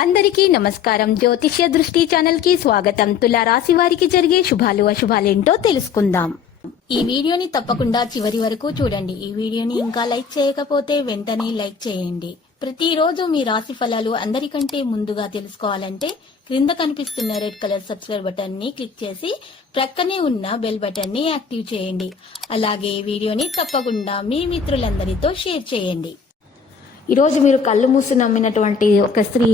అందరికీ నమస్కారం. జ్యోతిష్య దృష్టి ఛానల్ కి స్వాగతం. తులా రాశి వారికి జరిగే శుభాలు అశుభాలేంటో తెలుసుకుందాం. ఈ వీడియోని తప్పకుండా చివరి వరకు చూడండి. ఈ వీడియోని ఇంకా లైక్ చేయకపోతే వెంటనే లైక్ చేయండి. ప్రతిరోజు మీ రాశి ఫలాలు అందరికంటే ముందుగా తెలుసుకోవాలంటే క్రింద కనిపిస్తున్న రెడ్ కలర్ సబ్స్క్రైబ్ బటన్ ని క్లిక్ చేసి ప్రక్కనే ఉన్న బెల్ బటన్ ని యాక్టివ్ చేయండి. అలాగే వీడియోని తప్పకుండా మీ మిత్రులందరితో షేర్ చేయండి. ఈరోజు మీరు కళ్ళు మూసి నమ్మినటువంటి ఒక స్త్రీ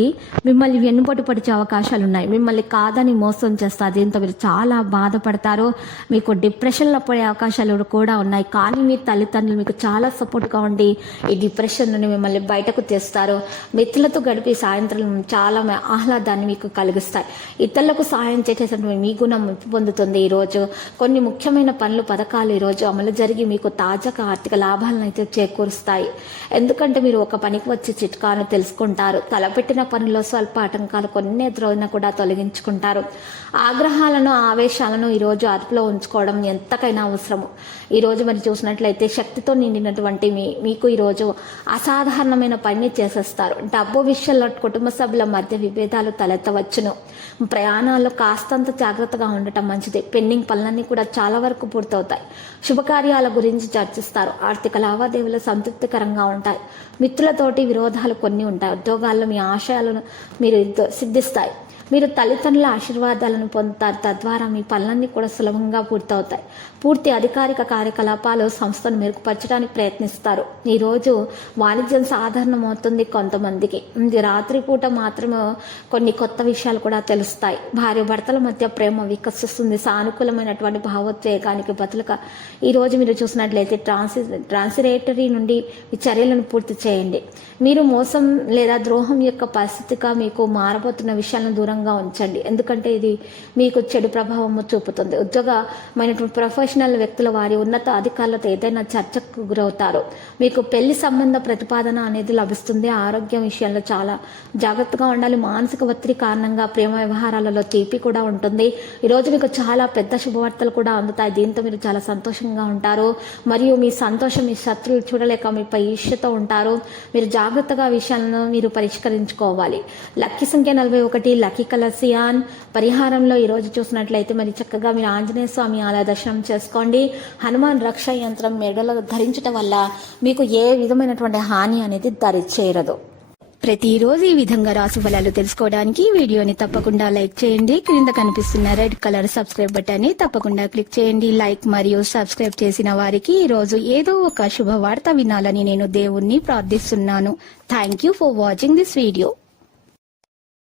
మిమ్మల్ని వెన్నుపోటు పడిచే అవకాశాలు ఉన్నాయి. మిమ్మల్ని కాదని మోసం చేస్తారు. దీంతో మీరు చాలా బాధపడతారు. మీకు డిప్రెషన్లో పడే అవకాశాలు కూడా ఉన్నాయి. కానీ మీ తల్లిదండ్రులు మీకు చాలా సపోర్ట్గా ఉండి ఈ డిప్రెషన్ నుండి మిమ్మల్ని బయటకు తెస్తారు. మిత్రులతో గడిపి సాయంత్రం చాలా ఆహ్లాదాన్ని మీకు కలిగిస్తాయి. ఇతరులకు సహాయం చేసేటువంటి మీ గుణం పొందుతుంది. ఈరోజు కొన్ని ముఖ్యమైన పథకాలు ఈరోజు అమలు జరిగి మీకు తాజాగా ఆర్థిక లాభాలను అయితే చేకూరుస్తాయి. ఎందుకంటే మీరు ఒక పనికి వచ్చి చిట్కాను తెలుసుకుంటారు. తలపెట్టిన పనిలో స్వల్ప ఆటంకాలు కొన్ని ఎదురైనా కూడా తొలగించుకుంటారు. ఆగ్రహాలను ఆవేశాలను ఈరోజు అదుపులో ఉంచుకోవడం ఎంతకైనా అవసరము. ఈరోజు మరి చూసినట్లయితే శక్తితో నిండినటువంటి మీకు ఈరోజు అసాధారణమైన పని చేసేస్తారు. డబ్బు విషయంలో కుటుంబ సభ్యుల మధ్య విభేదాలు తలెత్తవచ్చును. ప్రయాణాల్లో కాస్తంత జాగ్రత్తగా ఉండటం మంచిది. పెండింగ్ పనులన్నీ కూడా చాలా వరకు పూర్తవుతాయి. శుభకార్యాల గురించి చర్చిస్తారు. ఆర్థిక లావాదేవీలు సంతృప్తికరంగా ఉంటాయి. మిత్రులతోటి విరోధాలు కొన్ని ఉంటాయి. ఉద్యోగాల్లో మీ ఆశయాలను మీరు సిద్ధిస్తాయి. మీరు తల్లిదండ్రుల ఆశీర్వాదాలను పొందుతారు. తద్వారా మీ పనులన్నీ కూడా సులభంగా పూర్తవుతాయి. పూర్తి అధికారిక కార్యకలాపాలు సంస్థను మెరుగుపరచడానికి ప్రయత్నిస్తారు. ఈరోజు వాణిజ్యం సాధారణమవుతుంది. కొంతమందికి రాత్రిపూట మాత్రమే కొన్ని కొత్త విషయాలు కూడా తెలుస్తాయి. భార్య భర్తల మధ్య ప్రేమ వికసిస్తుంది. సానుకూలమైనటువంటి భావోద్వేగానికి బదులుగా ఈరోజు మీరు చూసినట్లయితే ట్రాన్సిరేటరీ నుండి ఈ చర్యలను పూర్తి చేయండి. మీరు మోసం లేదా ద్రోహం యొక్క పరిస్థితిగా మీకు మారబోతున్న విషయాలను దూరంగా ఉంచండి. ఎందుకంటే ఇది మీకు చెడు ప్రభావం చూపుతుంది. ఉద్యోగమైనటువంటి ప్రొఫెషనల్ వ్యక్తుల వారి ఉన్నత అధికారులతో ఏదైనా చర్చకు గురవుతారు. మీకు పెళ్లి సంబంధ ప్రతిపాదన అనేది లభిస్తుంది. ఆరోగ్యం విషయంలో చాలా జాగ్రత్తగా ఉండాలి. మానసిక ఒత్తిడి కారణంగా ప్రేమ వ్యవహారాలలో తీపి కూడా ఉంటుంది. ఈరోజు మీకు చాలా పెద్ద శుభవార్తలు కూడా అందుతాయి. దీంతో మీరు చాలా సంతోషంగా ఉంటారు. మరియు మీ సంతోషం మీ శత్రువులు చూడలేక మీపై ఈర్ష్యతో ఉంటారు. మీరు జాగ్రత్తగా విషయాలను మీరు పరిష్కరించుకోవాలి. లక్కీ సంఖ్య 41, లక్కీ కలర్ సియాన్. పరిహారంలో ఈరోజు చూసినట్లయితే మరి చక్కగా మీరు ఆంజనేయ స్వామి ఆలయ దర్శనం చేసుకోండి. హనుమాన్ రక్ష యంత్రం మెడలో ధరించడం వల్ల మీకు ఏ విధమైనటువంటి హాని అనేది చేరదు. ప్రతిరోజు ఈ విధంగా రాశి ఫలాలు తెలుసుకోవడానికి వీడియోని తప్పకుండా లైక్ చేయండి. క్రింద కనిపిస్తున్న రెడ్ కలర్ సబ్స్క్రైబ్ బటన్ ని తప్పకుండా క్లిక్ చేయండి. లైక్ మరియు సబ్స్క్రైబ్ చేసిన వారికి ఈ రోజు ఏదో ఒక శుభవార్త వినాలని నేను దేవుణ్ణి ప్రార్థిస్తున్నాను. Thank you for watching this video.